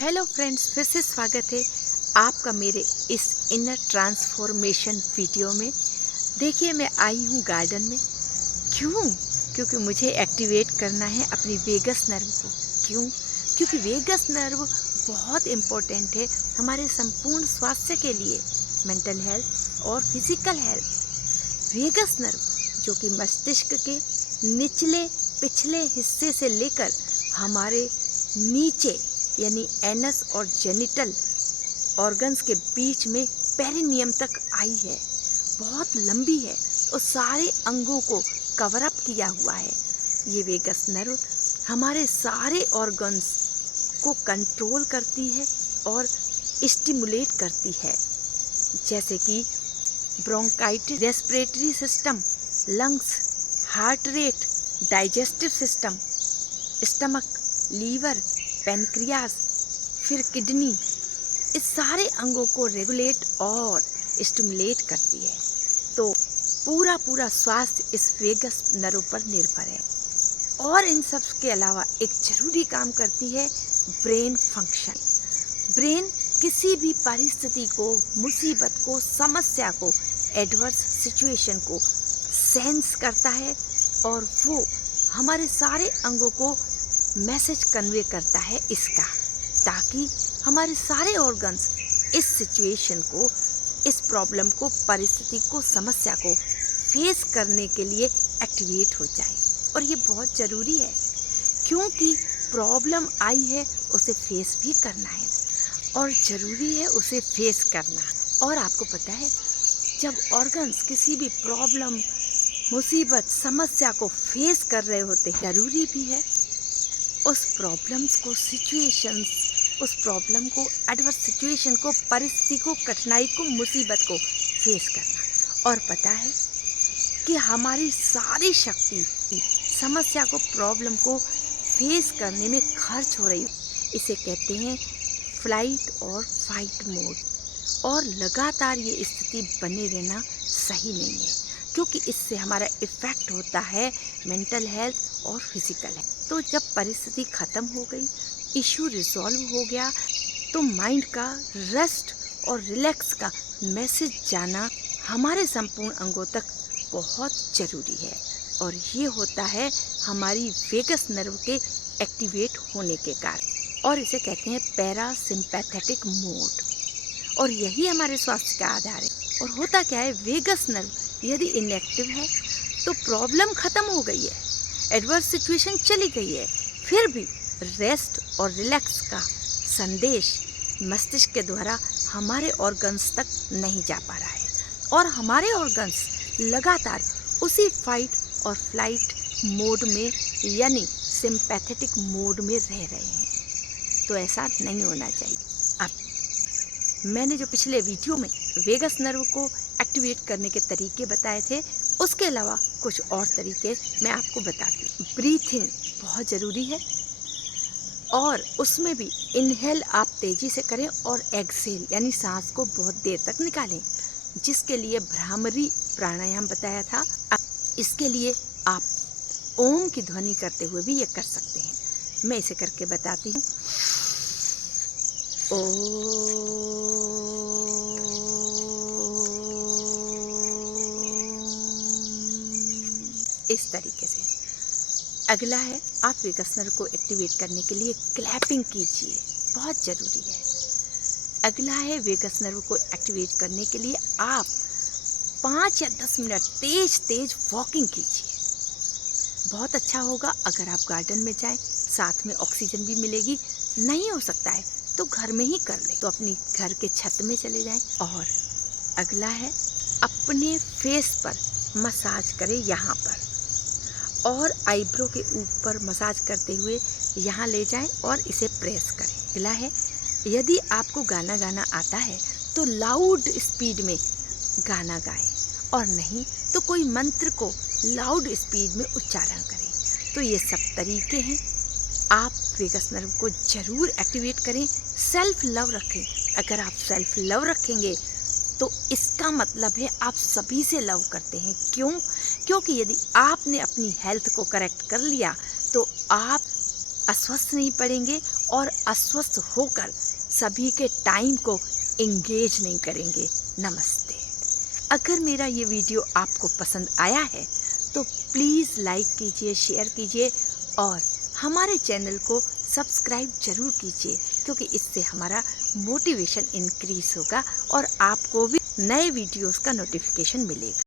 Hello friends, फिर से स्वागत है आपका मेरे इस इनर ट्रांसफॉर्मेशन वीडियो में। देखिए, मैं आई हूँ गार्डन में। क्यों? क्योंकि मुझे एक्टिवेट करना है अपनी वेगस नर्व को। क्यों? क्योंकि वेगस नर्व बहुत इम्पोर्टेंट है हमारे संपूर्ण स्वास्थ्य के लिए, मेंटल हेल्थ और फिजिकल हेल्थ। वेगस नर्व जो कि मस्तिष्क के निचले पिछले हिस्से से लेकर हमारे नीचे यानी एनस और जेनिटल ऑर्गन्स के बीच में पेरिनियम तक आई है, बहुत लंबी है और सारे अंगों को कवर अप किया हुआ है। ये वेगस नर्व हमारे सारे ऑर्गन्स को कंट्रोल करती है और स्टिमुलेट करती है, जैसे कि bronchitis, respiratory system, lungs, heart rate, digestive system, stomach, liver, pancreas, फिर किडनी। इस सारे अंगों को रेगुलेट और स्टिमुलेट करती है। तो पूरा स्वास्थ्य इस वेगस नर्व पर निर्भर है। और इन सब के अलावा एक जरूरी काम करती है ब्रेन फंक्शन। ब्रेन किसी भी परिस्थिति को, मुसीबत को, समस्या को, एडवर्स सिचुएशन को सेंस करता है और वो हमारे सारे अंगों को मैसेज कन्वे करता है इसका, ताकि हमारे सारे ऑर्गन्स इस सिचुएशन को, इस प्रॉब्लम को, परिस्थिति को, समस्या को फेस करने के लिए एक्टिवेट हो जाए। और ये बहुत ज़रूरी है, क्योंकि प्रॉब्लम आई है उसे फेस भी करना है और ज़रूरी है उसे फेस करना। और आपको पता है, जब ऑर्गन्स किसी भी प्रॉब्लम, मुसीबत, समस्या को फेस कर रहे होते, ज़रूरी भी है उस प्रॉब्लम्स को, सिचुएशंस, उस प्रॉब्लम को, एडवर्स सिचुएशन को, परिस्थिति को, कठिनाई को, मुसीबत को फेस करना। और पता है कि हमारी सारी शक्ति समस्या को, प्रॉब्लम को फेस करने में खर्च हो रही है। इसे कहते हैं फ्लाइट और फाइट मोड। और लगातार ये स्थिति बने रहना सही नहीं है, क्योंकि इससे हमारा इफ़ेक्ट होता है मेंटल हेल्थ और फिजिकल हेल्थ। तो जब परिस्थिति ख़त्म हो गई, इशू रिजॉल्व हो गया, तो माइंड का रेस्ट और रिलैक्स का मैसेज जाना हमारे संपूर्ण अंगों तक बहुत ज़रूरी है। और ये होता है हमारी वेगस नर्व के एक्टिवेट होने के कारण। और इसे कहते हैं पैरासिम्पैथेटिक मोड। और यही हमारे स्वास्थ्य का आधार है। और होता क्या है, वेगस नर्व यदि इनएक्टिव है तो प्रॉब्लम ख़त्म हो गई है, एडवर्स सिचुएशन चली गई है, फिर भी रेस्ट और रिलैक्स का संदेश मस्तिष्क के द्वारा हमारे ऑर्गन्स तक नहीं जा पा रहा है और हमारे ऑर्गन्स लगातार उसी फाइट और फ्लाइट मोड में यानी सिंपैथेटिक मोड में रह रहे हैं। तो ऐसा नहीं होना चाहिए। अब मैंने जो पिछले वीडियो में वेगस नर्व को एक्टिवेट करने के तरीके बताए थे, उसके अलावा कुछ और तरीके मैं आपको बताती हूँ। ब्रीथिंग बहुत ज़रूरी है और उसमें भी इनहेल आप तेज़ी से करें और एक्सहेल यानी सांस को बहुत देर तक निकालें, जिसके लिए भ्रामरी प्राणायाम बताया था। इसके लिए आप ओम की ध्वनि करते हुए भी ये कर सकते हैं। मैं इसे करके बताती हूँ। इस तरीके से। अगला है, आप वेगस नर्व को एक्टिवेट करने के लिए क्लैपिंग कीजिए, बहुत ज़रूरी है। अगला है, वेगस नर्व को एक्टिवेट करने के लिए आप 5 या 10 मिनट तेज वॉकिंग कीजिए। बहुत अच्छा होगा अगर आप गार्डन में जाएं, साथ में ऑक्सीजन भी मिलेगी। नहीं हो सकता है तो घर में ही कर लें, तो अपनी घर के छत में चले जाएं। और अगला है, अपने फेस पर मसाज करें, यहाँ पर और आईब्रो के ऊपर मसाज करते हुए यहाँ ले जाएं और इसे प्रेस करें। अगला है, यदि आपको गाना गाना आता है तो लाउड स्पीड में गाना गाएं और नहीं तो कोई मंत्र को लाउड स्पीड में उच्चारण करें। तो ये सब तरीके हैं। आप वेगस नर्व को ज़रूर एक्टिवेट करें। सेल्फ लव रखें। अगर आप सेल्फ लव रखेंगे तो इसका मतलब है आप सभी से लव करते हैं। क्यों? क्योंकि यदि आपने अपनी हेल्थ को करेक्ट कर लिया तो आप अस्वस्थ नहीं पड़ेंगे और अस्वस्थ होकर सभी के टाइम को एंगेज नहीं करेंगे। नमस्ते। अगर मेरा ये वीडियो आपको पसंद आया है तो प्लीज़ लाइक कीजिए, शेयर कीजिए और हमारे चैनल को सब्सक्राइब ज़रूर कीजिए, क्योंकि इससे हमारा मोटिवेशन इंक्रीज़ होगा और आपको भी नए वीडियोस का नोटिफिकेशन मिलेगा।